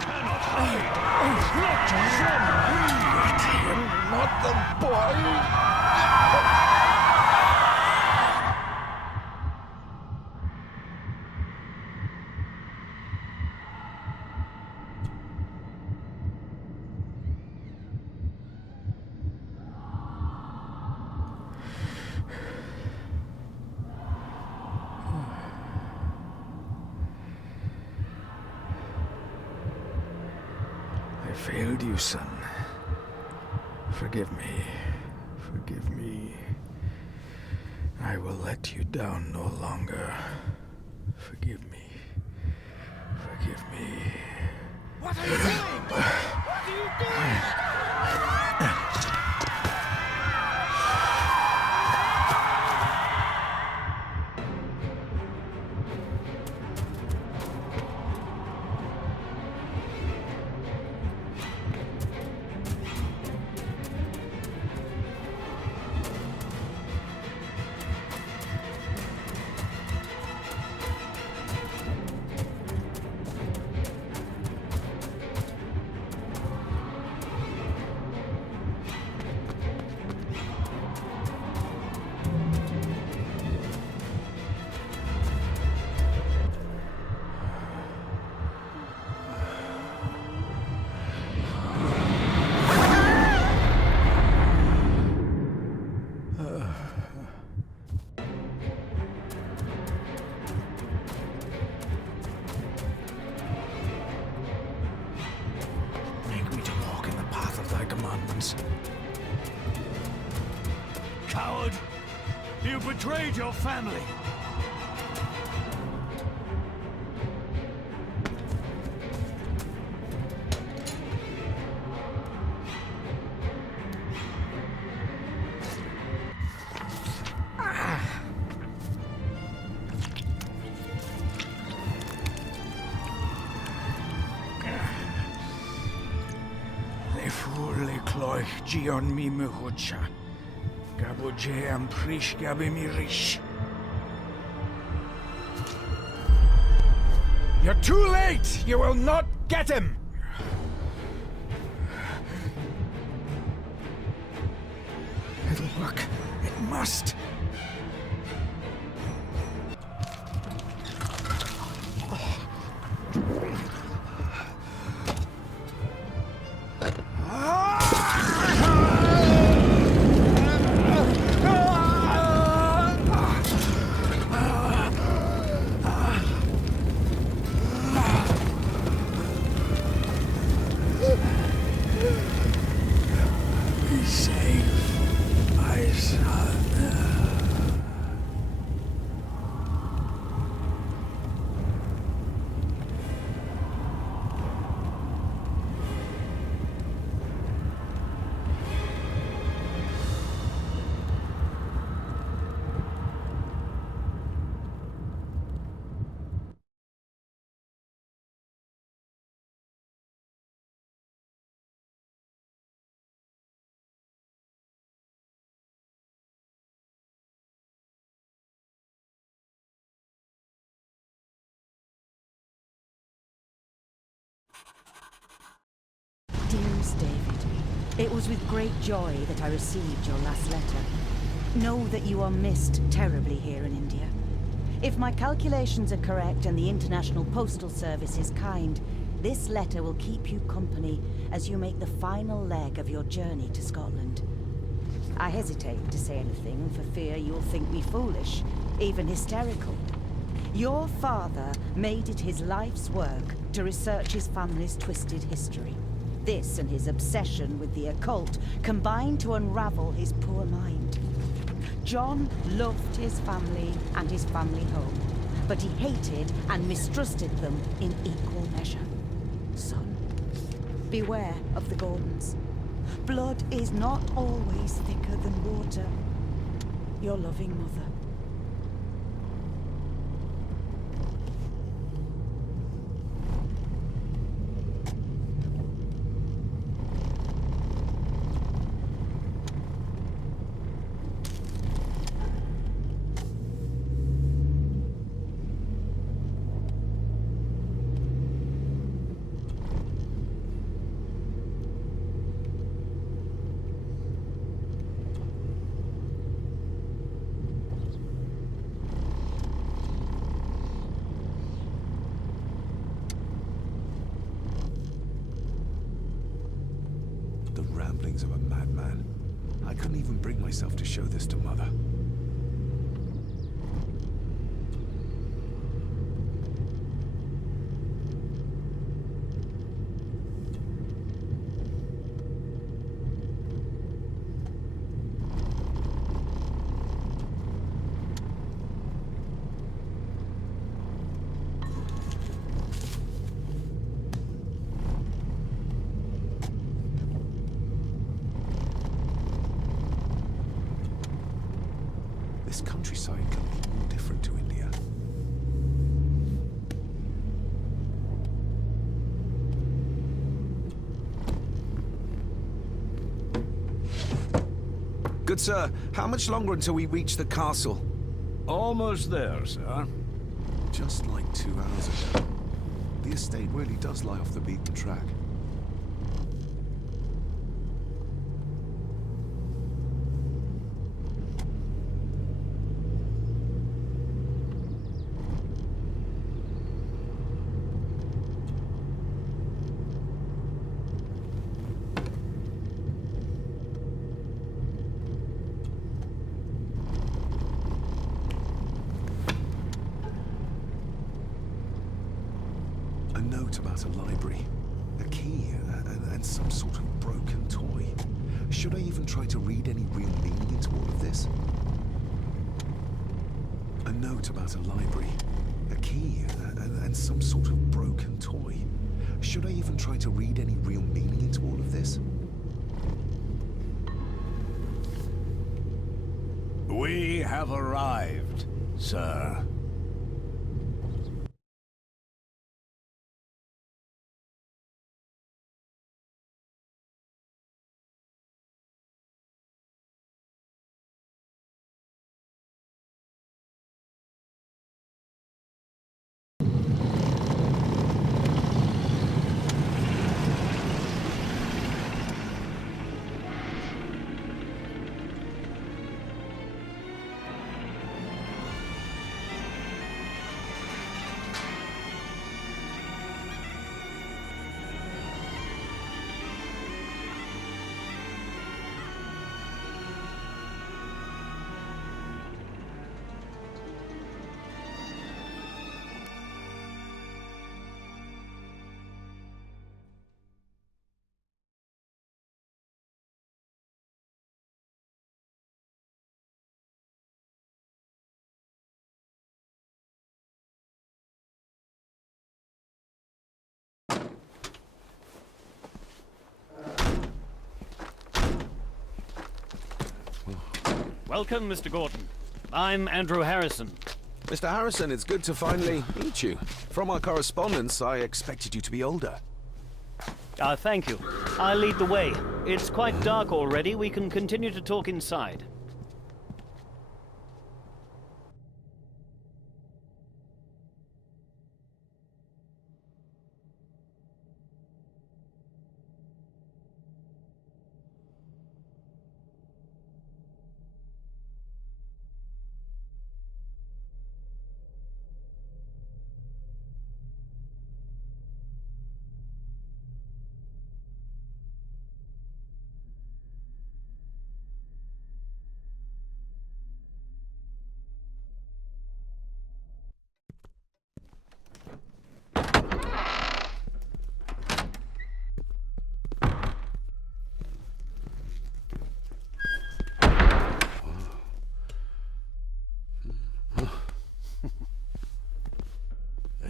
cannot hide! Not from me! Not the boy! I failed you, son. Forgive me. Forgive me. I will let you down no longer. Forgive me. Forgive me. What are you doing? What are you doing? Coward! You betrayed your family! Le furle cloich gion mi mehucha. Gaboje am prish gabe mi rish. You're too late! You will not get him! It'll work. It must. Dearest David, it was with great joy that I received your last letter. Know that you are missed terribly here in India. If my calculations are correct and the International Postal Service is kind, this letter will keep you company as you make the final leg of your journey to Scotland. I hesitate to say anything for fear you'll think me foolish, even hysterical. Your father made it his life's work to research his family's twisted history. This and his obsession with the occult combined to unravel his poor mind. John loved his family and his family home, but he hated and mistrusted them in equal measure. Son, beware of the Gordons. Blood is not always thicker than water. Your loving mother. myself to show this to Mother. This countryside can be more different to India. Good sir, how much longer until we reach the castle? Almost there, sir. Just like 2 hours ago. The estate really does lie off the beaten track. A note about a library, a key, and some sort of broken toy. Should I even try to read any real meaning into all of this? A note about a library, a key, and some sort of broken toy. Should I even try to read any real meaning into all of this? We have arrived, sir. Welcome, Mr. Gordon. I'm Andrew Harrison. Mr. Harrison, it's good to finally meet you. From our correspondence, I expected you to be older. Thank you. I'll lead the way. It's quite dark already. We can continue to talk inside.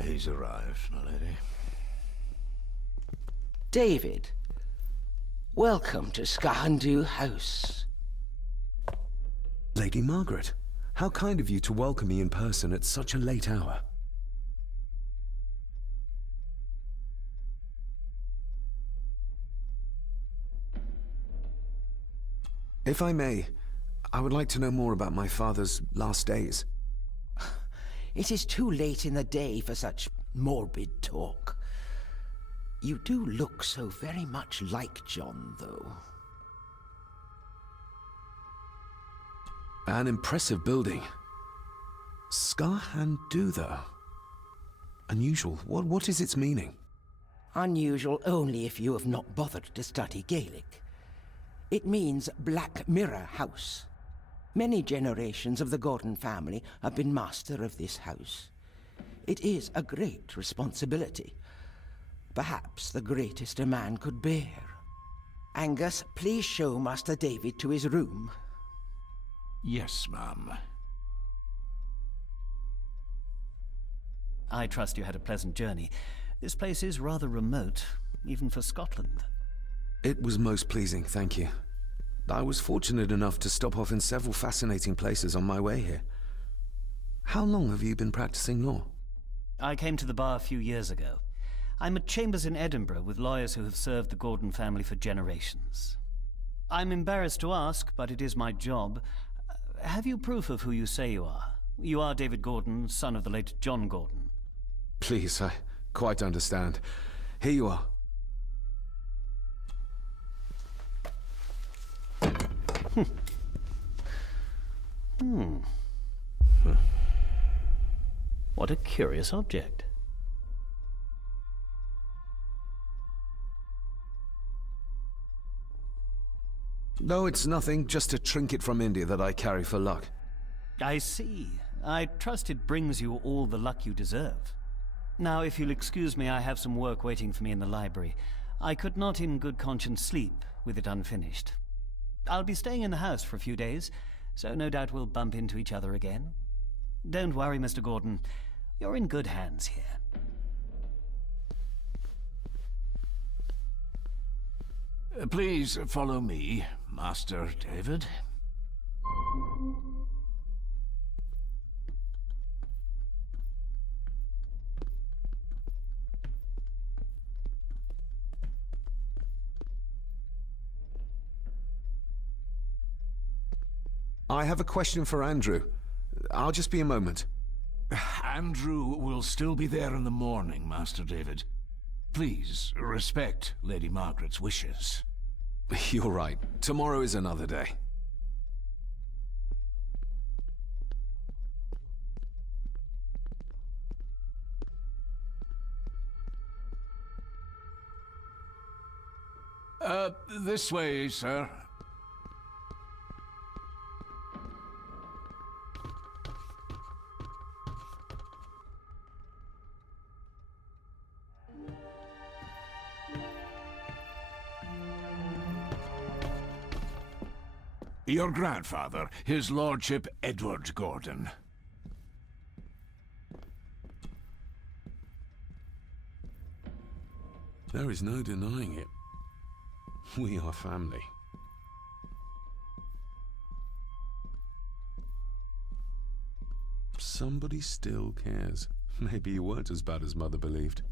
He's arrived, my lady. David, welcome to Skahandu House. Lady Margaret, how kind of you to welcome me in person at such a late hour. If I may, I would like to know more about my father's last days. It is too late in the day for such morbid talk. You do look so very much like John, though. An impressive building. Skahandu, though. Unusual. What is its meaning? Unusual only if you have not bothered to study Gaelic. It means Black Mirror House. Many generations of the Gordon family have been master of this house. It is a great responsibility. Perhaps the greatest a man could bear. Angus, please show Master David to his room. Yes, ma'am. I trust you had a pleasant journey. This place is rather remote, even for Scotland. It was most pleasing, thank you. I was fortunate enough to stop off in several fascinating places on my way here. How long have you been practicing law? I came to the bar a few years ago. I'm at chambers in Edinburgh with lawyers who have served the Gordon family for generations. I'm embarrassed to ask, but it is my job. Have you proof of who you say you are? You are David Gordon, son of the late John Gordon. Please, I quite understand. Here you are. What a curious object. No, it's nothing, just a trinket from India that I carry for luck. I see. I trust it brings you all the luck you deserve. Now, if you'll excuse me, I have some work waiting for me in the library. I could not in good conscience sleep with it unfinished. I'll be staying in the house for a few days, so no doubt we'll bump into each other again. Don't worry, Mr. Gordon. You're in good hands here. Please follow me, Master David. I have a question for Andrew. I'll just be a moment. Andrew will still be there in the morning, Master David. Please, respect Lady Margaret's wishes. You're right. Tomorrow is another day. This way, sir. Your grandfather, his lordship Edward Gordon. There is no denying it. We are family. Somebody still cares. Maybe you weren't as bad as Mother believed.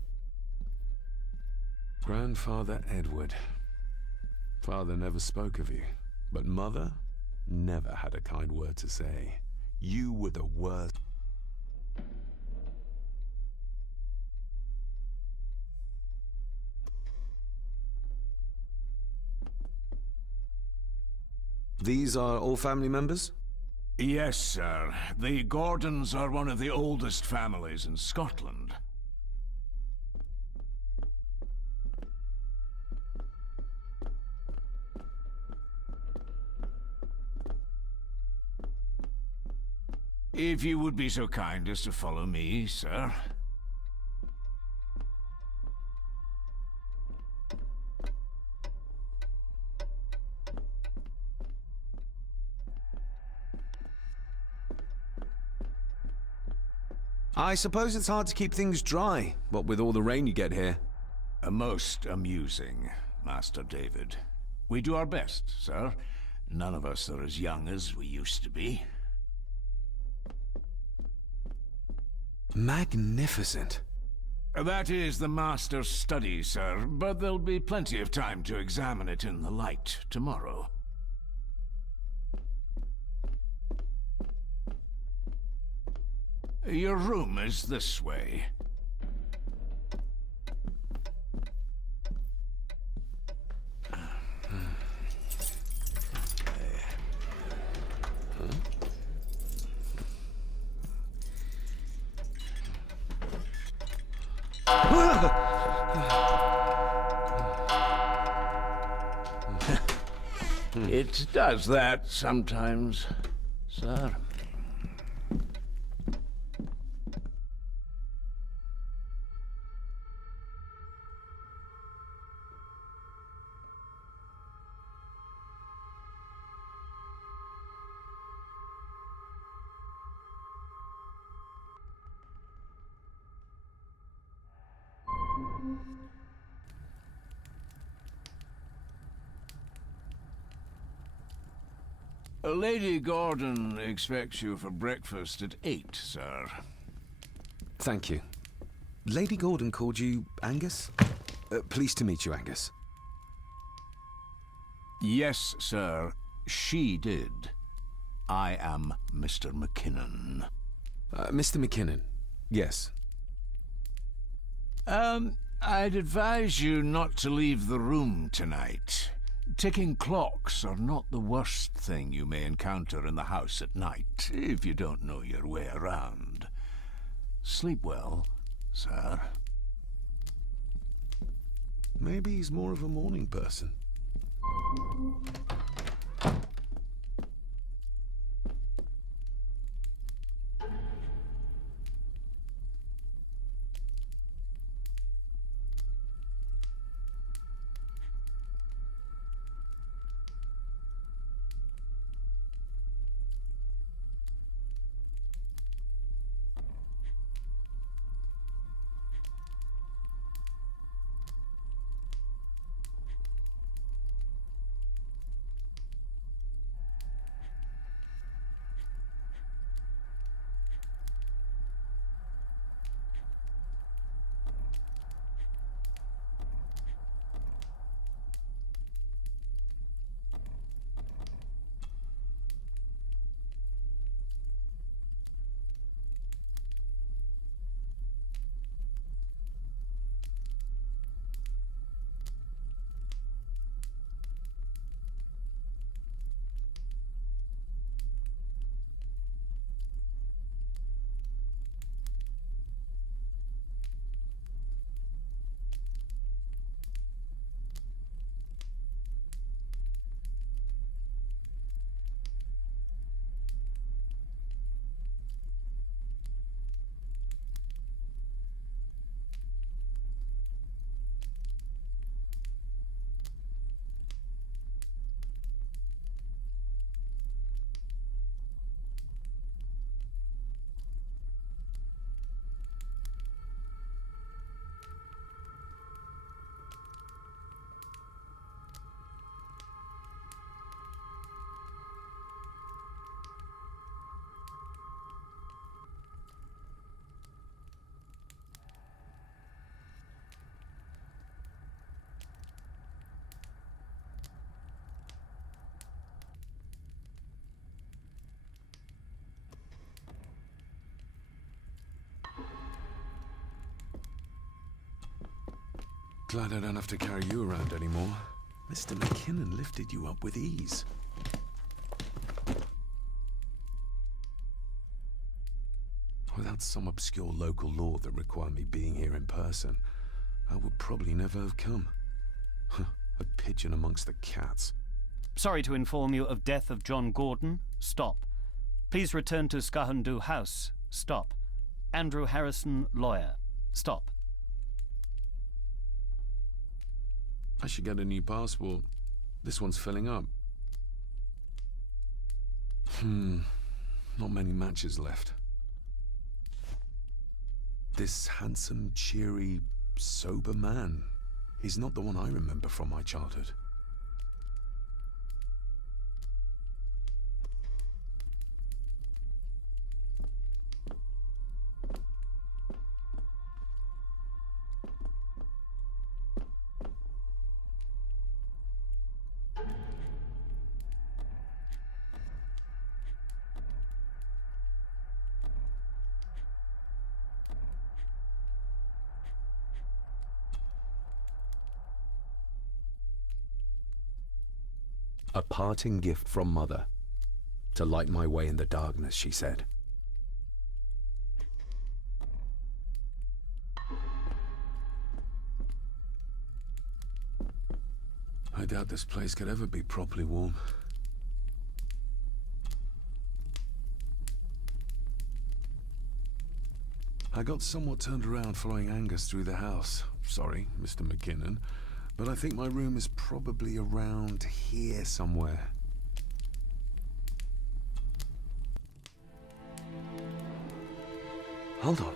Grandfather Edward. Father never spoke of you, but Mother never had a kind word to say. You were the worst. These are all family members? Yes, sir. The Gordons are one of the oldest families in Scotland. If you would be so kind as to follow me, sir. I suppose it's hard to keep things dry, what with all the rain you get here. Most amusing, Master David. We do our best, sir. None of us are as young as we used to be. Magnificent. That is the Master's study, sir, but there'll be plenty of time to examine it in the light tomorrow. Your room is this way. It does that sometimes, sir. Lady Gordon expects you for breakfast at 8, sir. Thank you. Lady Gordon called you Angus? Pleased to meet you, Angus. Yes, sir. She did. I am Mr. McKinnon. Mr. McKinnon. Yes. I'd advise you not to leave the room tonight. Ticking clocks are not the worst thing you may encounter in the house at night, if you don't know your way around. Sleep well, sir. Maybe he's more of a morning person. Glad I don't have to carry you around anymore. Mr. McKinnon lifted you up with ease. Without some obscure local law that required me being here in person, I would probably never have come. A pigeon amongst the cats. Sorry to inform you of death of John Gordon. Stop. Please return to Skahundu House. Stop. Andrew Harrison, lawyer. Stop. I should get a new passport. This one's filling up. Not many matches left. This handsome, cheery, sober man. He's not the one I remember from my childhood. A parting gift from Mother. To light my way in the darkness, she said. I doubt this place could ever be properly warm. I got somewhat turned around following Angus through the house. Sorry, Mr. McKinnon, but I think my room is probably around here somewhere. Hold on.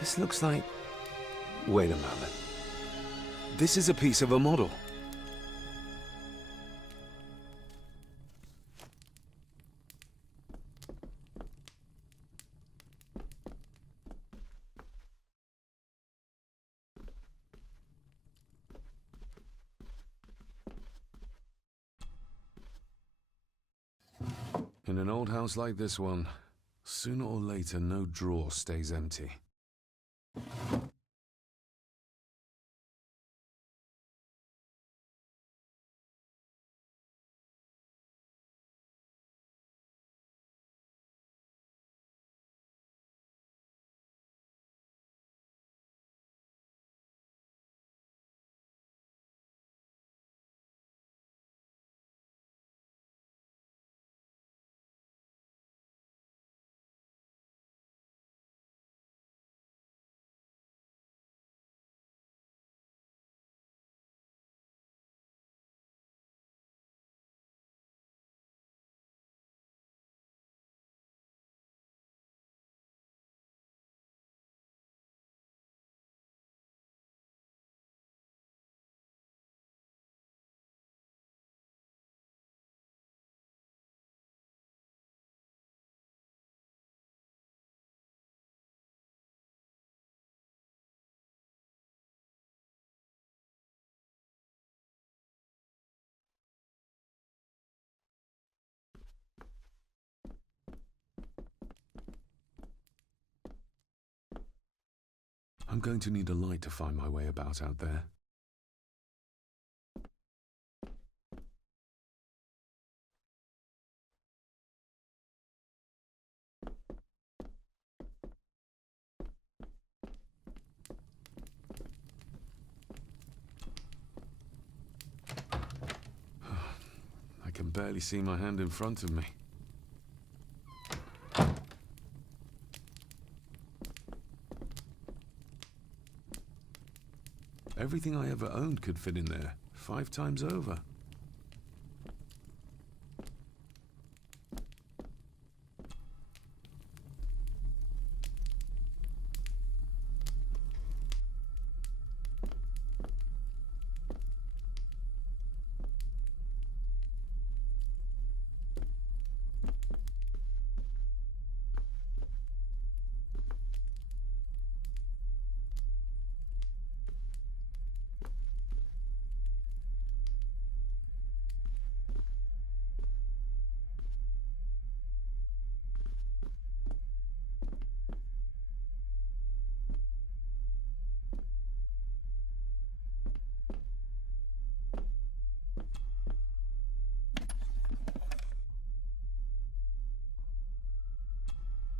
This looks like... Wait a moment. This is a piece of a model. In an old house like this one, sooner or later no drawer stays empty. I'm going to need a light to find my way about out there. I can barely see my hand in front of me. Everything I ever owned could fit in there, 5 times over.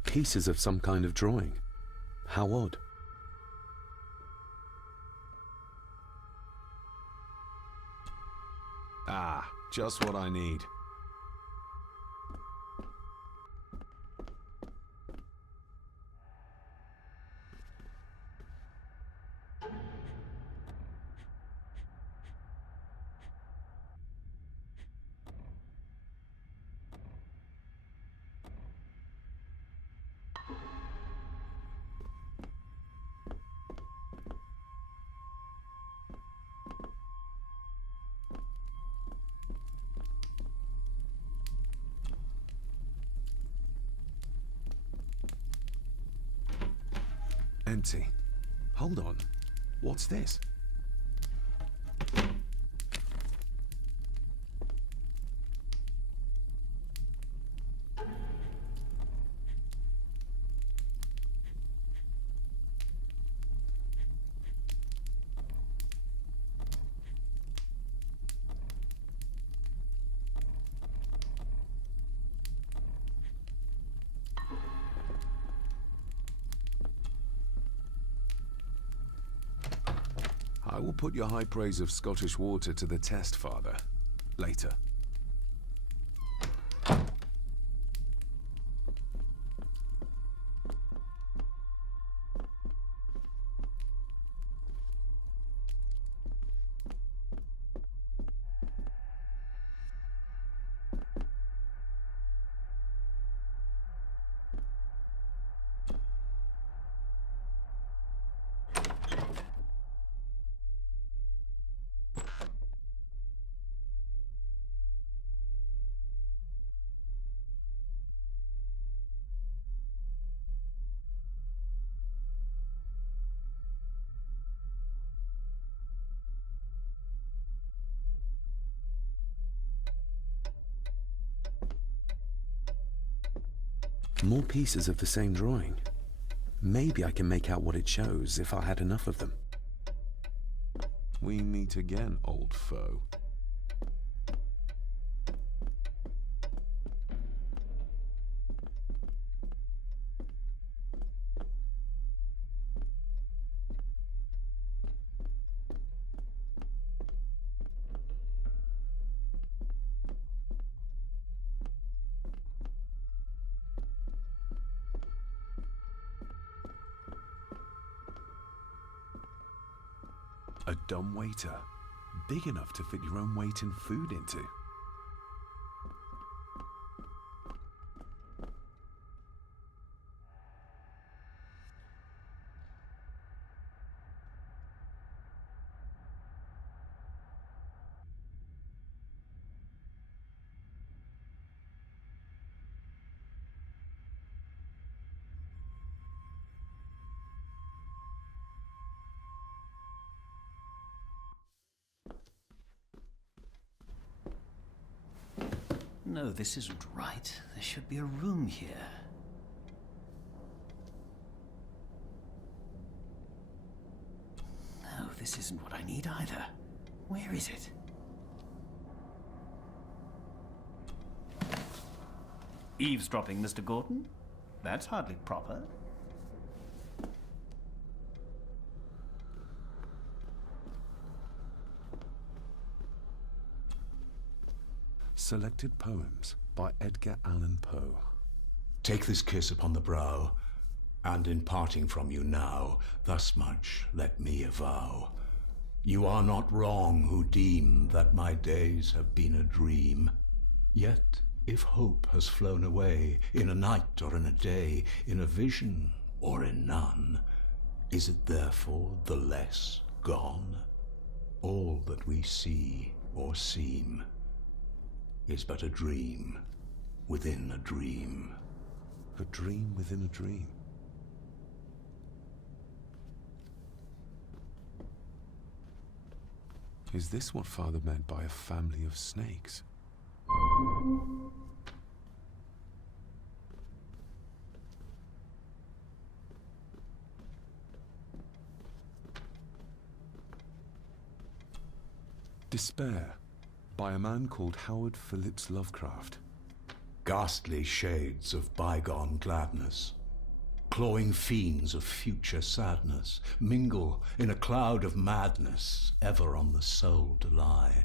Pieces of some kind of drawing. How odd. Ah, just what I need. Empty. Hold on. What's this? I will put your high praise of Scottish water to the test, Father. Later. More pieces of the same drawing. Maybe I can make out what it shows if I had enough of them. We meet again, old foe. A dumb waiter, big enough to fit your own weight in food into. No, this isn't right. There should be a room here. No, this isn't what I need either. Where is it? Eavesdropping, Mr. Gordon? That's hardly proper. Selected Poems by Edgar Allan Poe. Take this kiss upon the brow, and in parting from you now, thus much let me avow. You are not wrong who deem that my days have been a dream. Yet, if hope has flown away, in a night or in a day, in a vision or in none, is it therefore the less gone? All that we see or seem is but a dream within a dream. A dream within a dream. Is this what Father meant by a family of snakes? Despair, by a man called Howard Phillips Lovecraft. Ghastly shades of bygone gladness, clawing fiends of future sadness, mingle in a cloud of madness, ever on the soul to lie.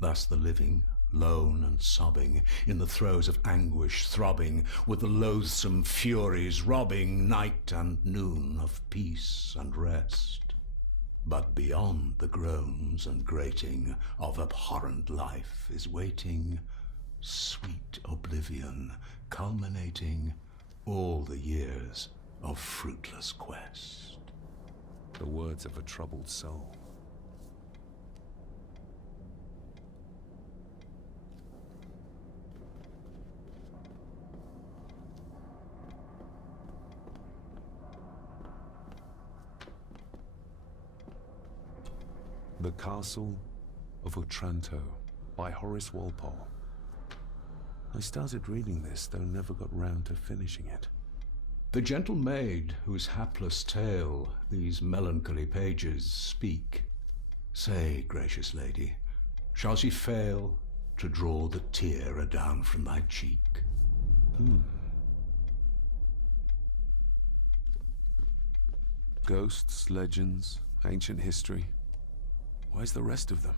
Thus the living, lone and sobbing, in the throes of anguish throbbing, with the loathsome furies robbing night and noon of peace and rest. But beyond the groans and grating of abhorrent life is waiting sweet oblivion, culminating all the years of fruitless quest. The words of a troubled soul. The Castle of Otranto by Horace Walpole. I started reading this, though never got round to finishing it. The gentle maid whose hapless tale these melancholy pages speak, say, gracious lady, shall she fail to draw the tear adown from thy cheek? Ghosts, legends, ancient history. Where's the rest of them?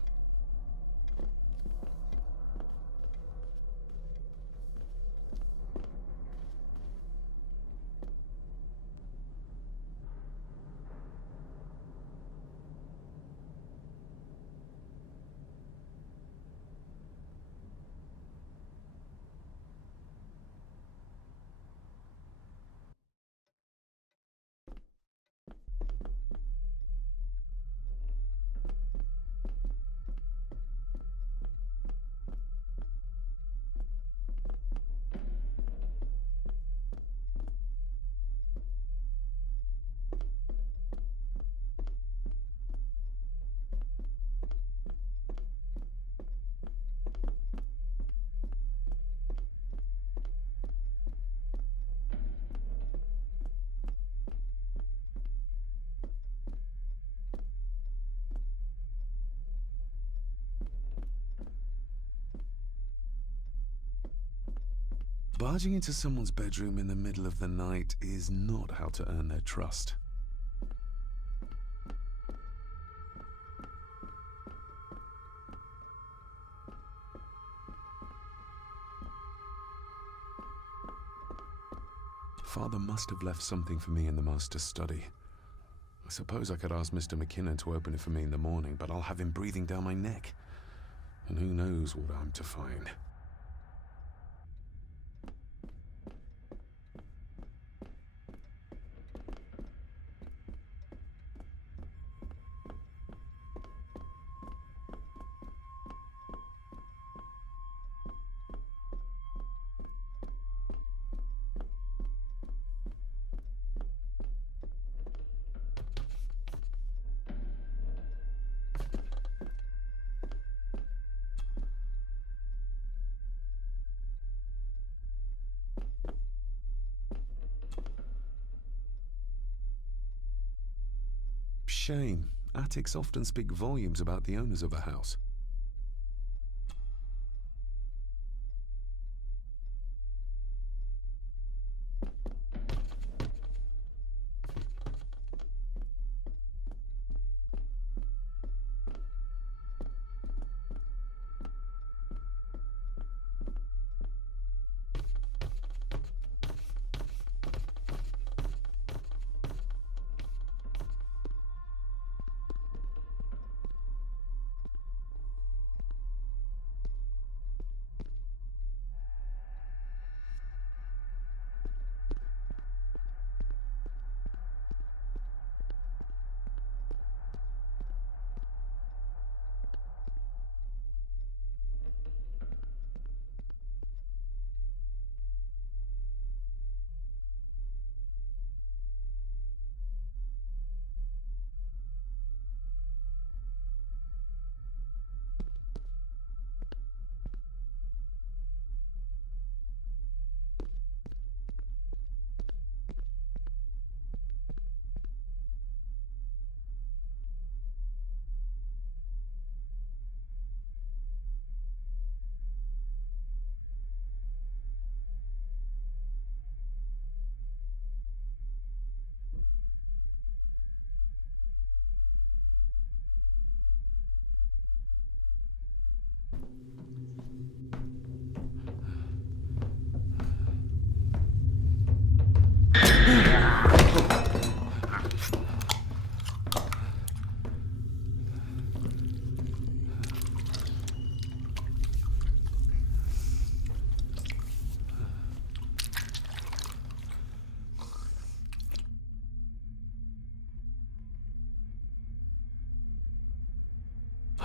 Barging into someone's bedroom in the middle of the night is not how to earn their trust. Father must have left something for me in the master's study. I suppose I could ask Mr. McKinnon to open it for me in the morning, but I'll have him breathing down my neck. And who knows what I'm to find. Shame. Attics often speak volumes about the owners of a house.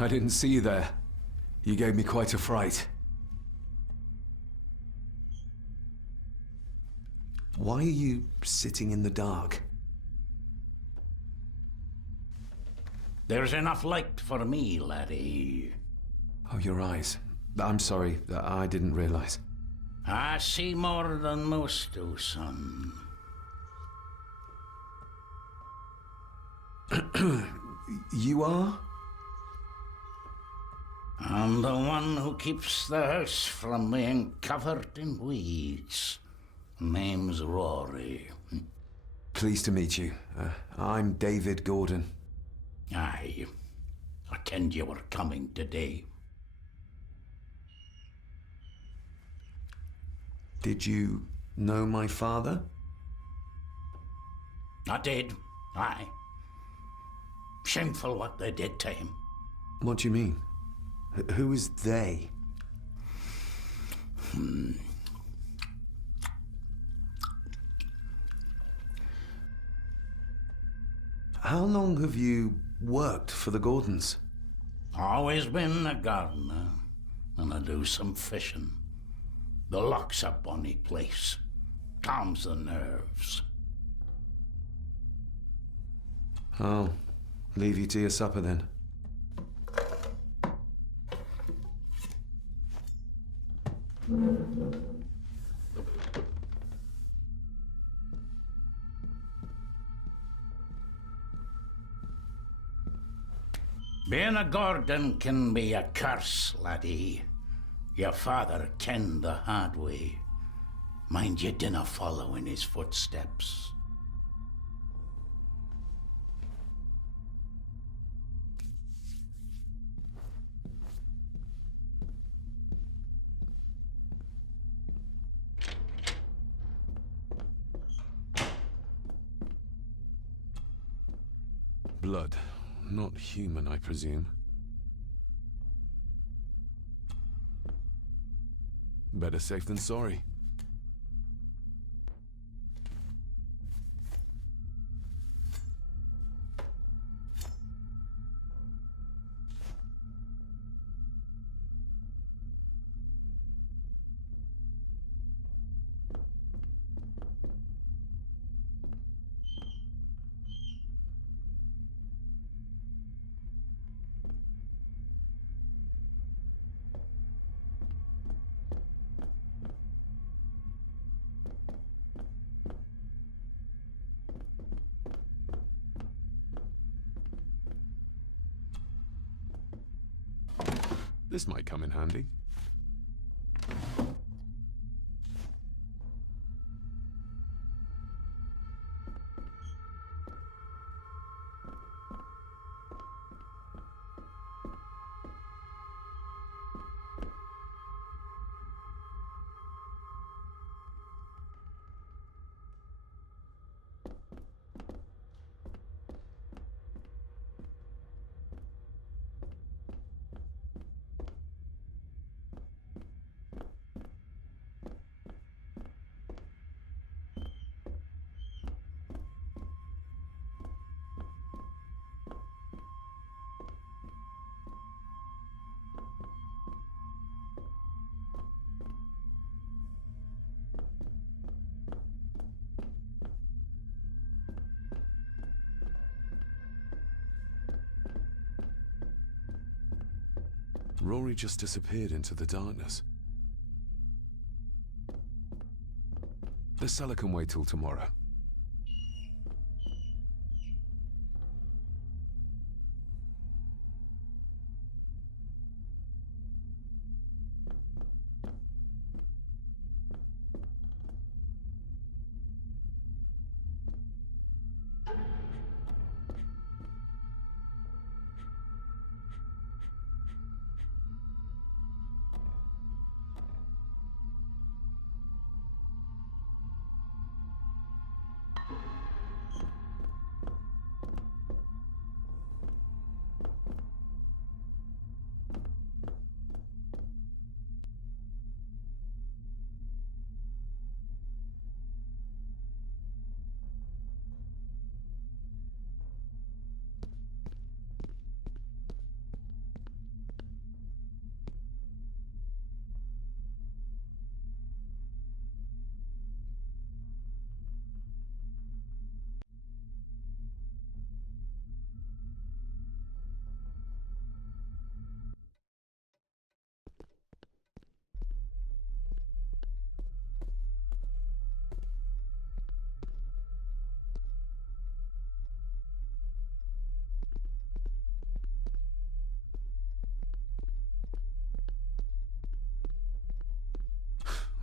I didn't see you there. You gave me quite a fright. Why are you sitting in the dark? There's enough light for me, laddie. Oh, your eyes. I'm sorry, I didn't realize. I see more than most do, son. You are? I'm the one who keeps the house from being covered in weeds. Name's Rory. Pleased to meet you. I'm David Gordon. Aye. I kenned you were coming today. Did you know my father? I did, aye. Shameful what they did to him. What do you mean? Who is they? How long have you worked for the Gordons? Always been a gardener, and I do some fishing. The loch's a bonny place. Calms the nerves. I'll leave you to your supper then. Being a Gordon can be a curse, laddie. Your father kenned the hard way. Mind you dinna follow in his footsteps. Blood. Not human, I presume. Better safe than sorry. This might come in handy. Rory just disappeared into the darkness. The cellar can wait till tomorrow.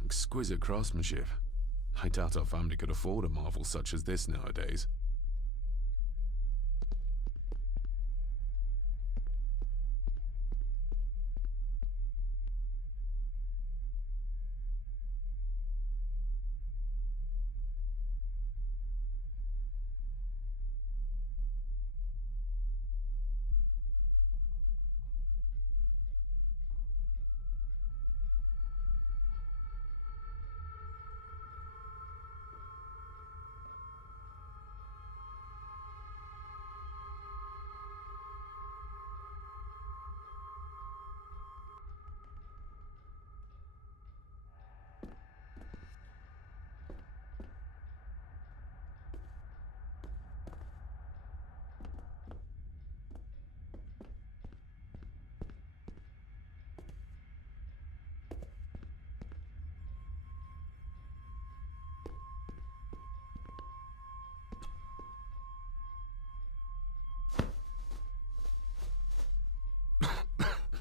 Exquisite craftsmanship. I doubt our family could afford a marvel such as this nowadays.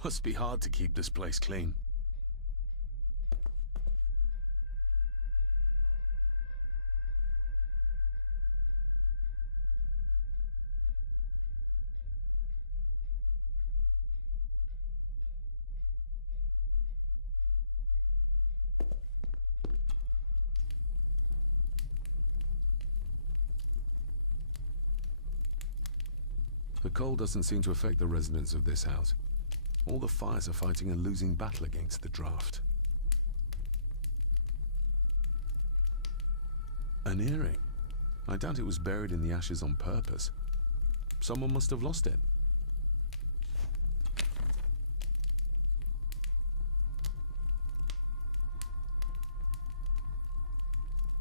Must be hard to keep this place clean. The cold doesn't seem to affect the residents of this house. All the fires are fighting a losing battle against the draft. An earring. I doubt it was buried in the ashes on purpose. Someone must have lost it.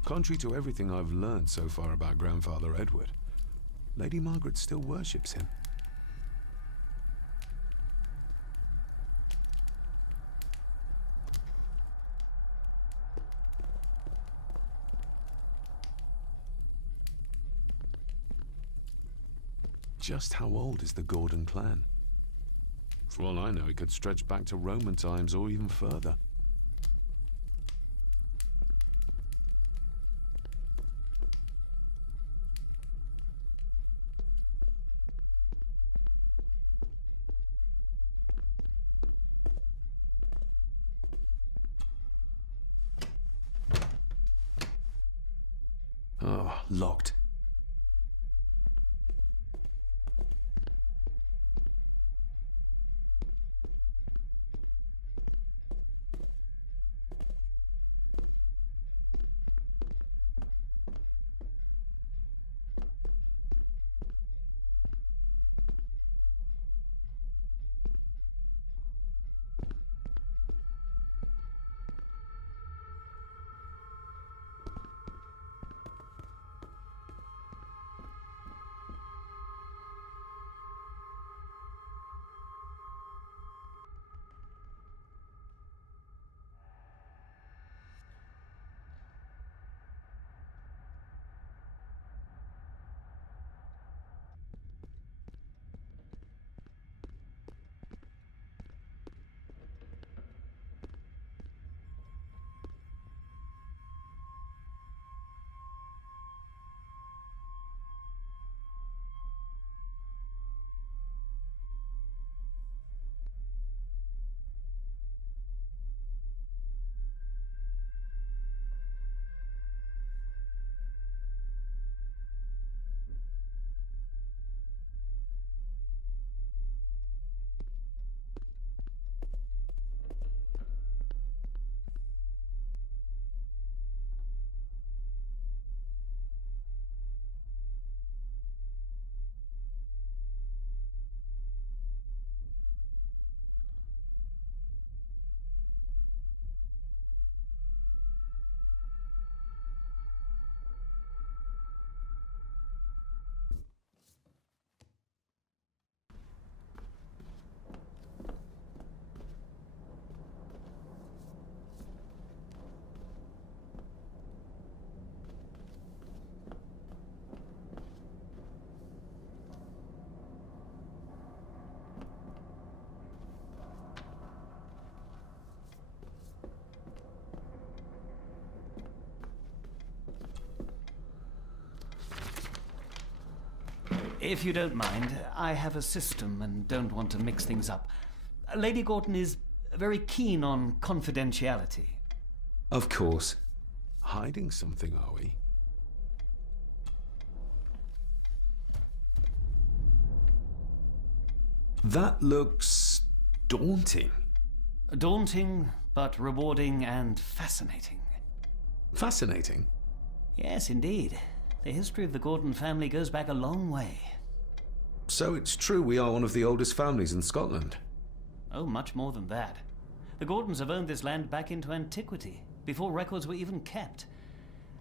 Contrary to everything I've learned so far about Grandfather Edward, Lady Margaret still worships him. Just how old is the Gordon clan? For all I know, it could stretch back to Roman times or even further. Oh, locked. If you don't mind, I have a system and don't want to mix things up. Lady Gordon is very keen on confidentiality. Of course. Hiding something, are we? That looks daunting. Daunting, but rewarding and fascinating. Fascinating? Yes, indeed. The history of the Gordon family goes back a long way. So it's true we are one of the oldest families in Scotland? Oh, much more than that. The Gordons have owned this land back into antiquity, before records were even kept.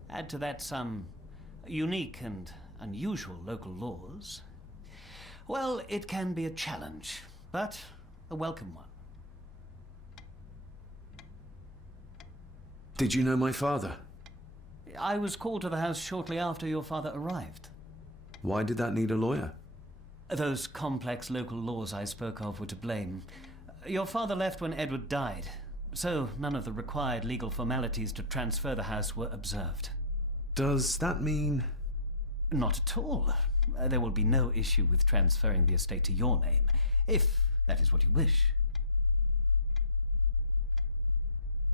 Add to that some unique and unusual local laws. Well, it can be a challenge, but a welcome one. Did you know my father? I was called to the house shortly after your father arrived. Why did that need a lawyer? Those complex local laws I spoke of were to blame. Your father left when Edward died, so none of the required legal formalities to transfer the house were observed. Does that mean... Not at all. There will be no issue with transferring the estate to your name, if that is what you wish.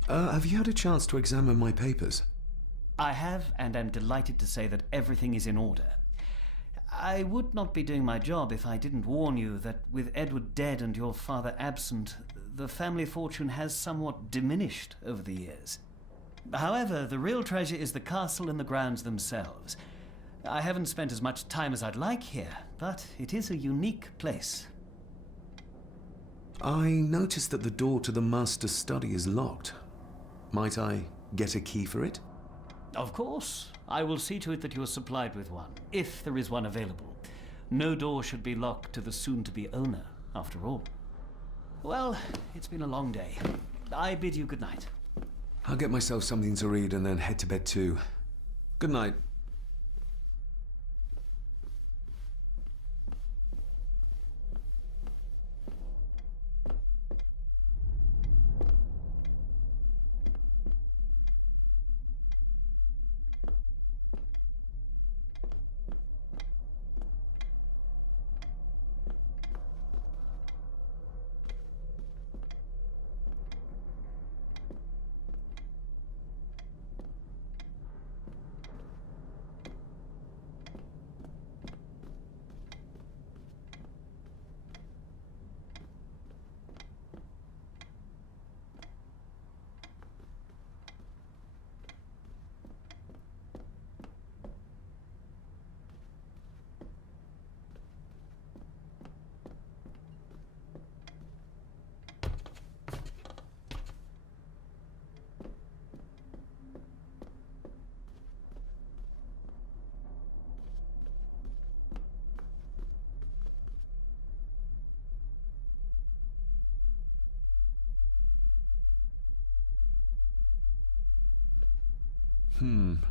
Have you had a chance to examine my papers? I have, and am delighted to say that everything is in order. I would not be doing my job if I didn't warn you that with Edward dead and your father absent, the family fortune has somewhat diminished over the years. However, the real treasure is the castle and the grounds themselves. I haven't spent as much time as I'd like here, but it is a unique place. I noticed that the door to the master's study is locked. Might I get a key for it? Of course. I will see to it that you are supplied with one, if there is one available. No door should be locked to the soon-to-be owner, after all. Well, it's been a long day. I bid you good night. I'll get myself something to read and then head to bed too. Good night.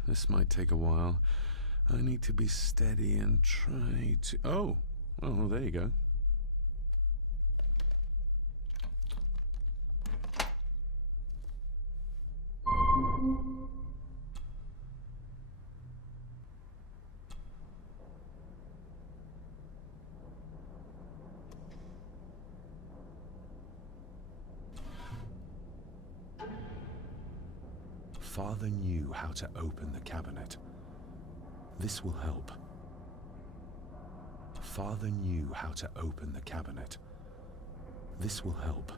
This might take a while. I need to be steady and try to... Oh, well, there you go. Father knew how to open the cabinet. This will help. Father knew how to open the cabinet. This will help.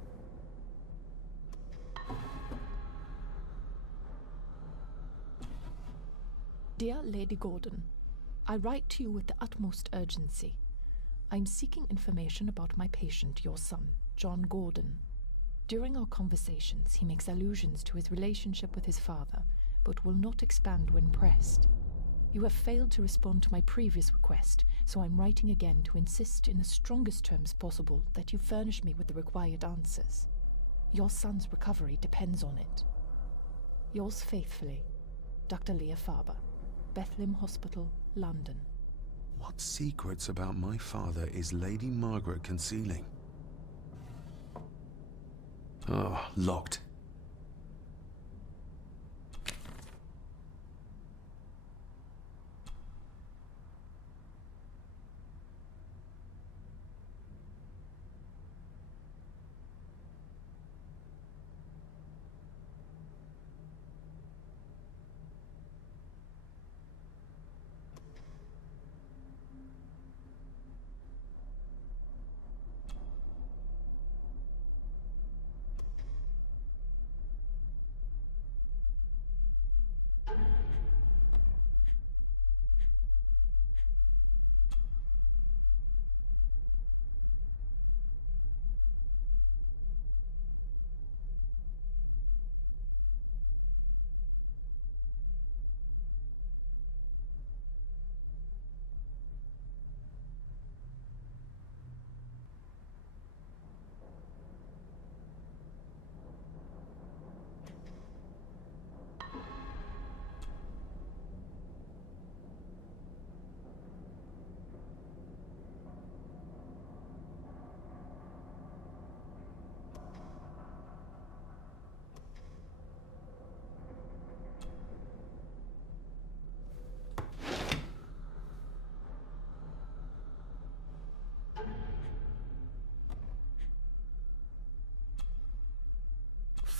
Dear Lady Gordon, I write to you with the utmost urgency. I'm seeking information about my patient, your son, John Gordon. During our conversations, he makes allusions to his relationship with his father, but will not expand when pressed. You have failed to respond to my previous request, so I'm writing again to insist in the strongest terms possible that you furnish me with the required answers. Your son's recovery depends on it. Yours faithfully, Dr. Leah Farber, Bethlehem Hospital, London. What secrets about my father is Lady Margaret concealing? Oh, locked.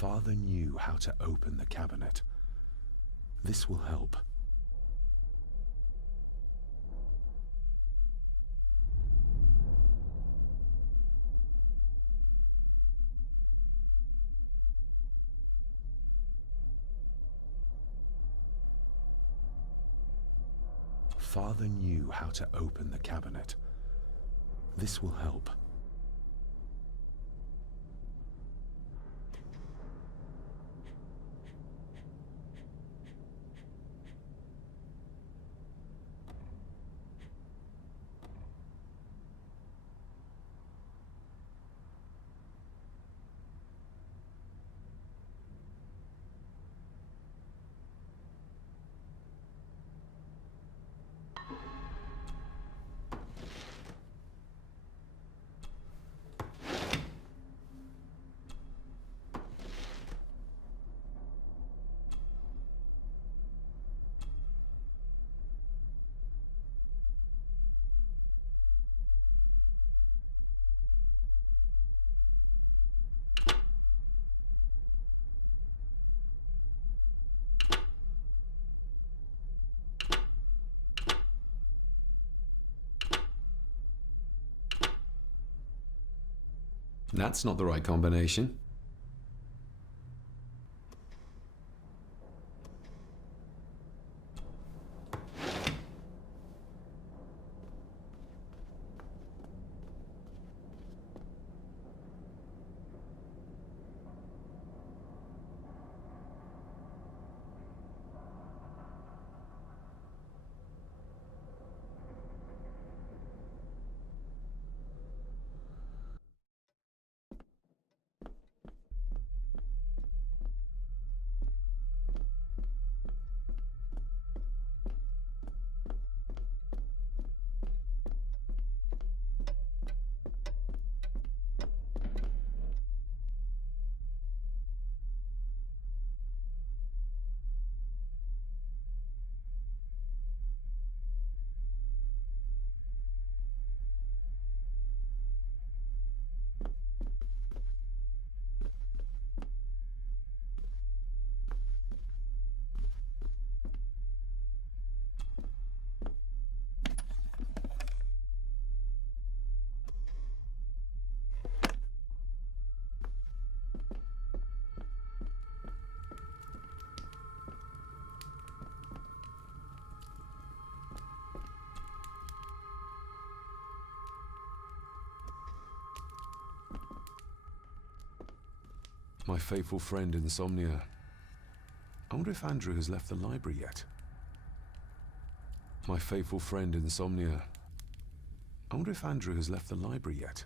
Father knew how to open the cabinet. This will help. Father knew how to open the cabinet. This will help. That's not the right combination. My faithful friend Insomnia. I wonder if Andrew has left the library yet. My faithful friend Insomnia. I wonder if Andrew has left the library yet.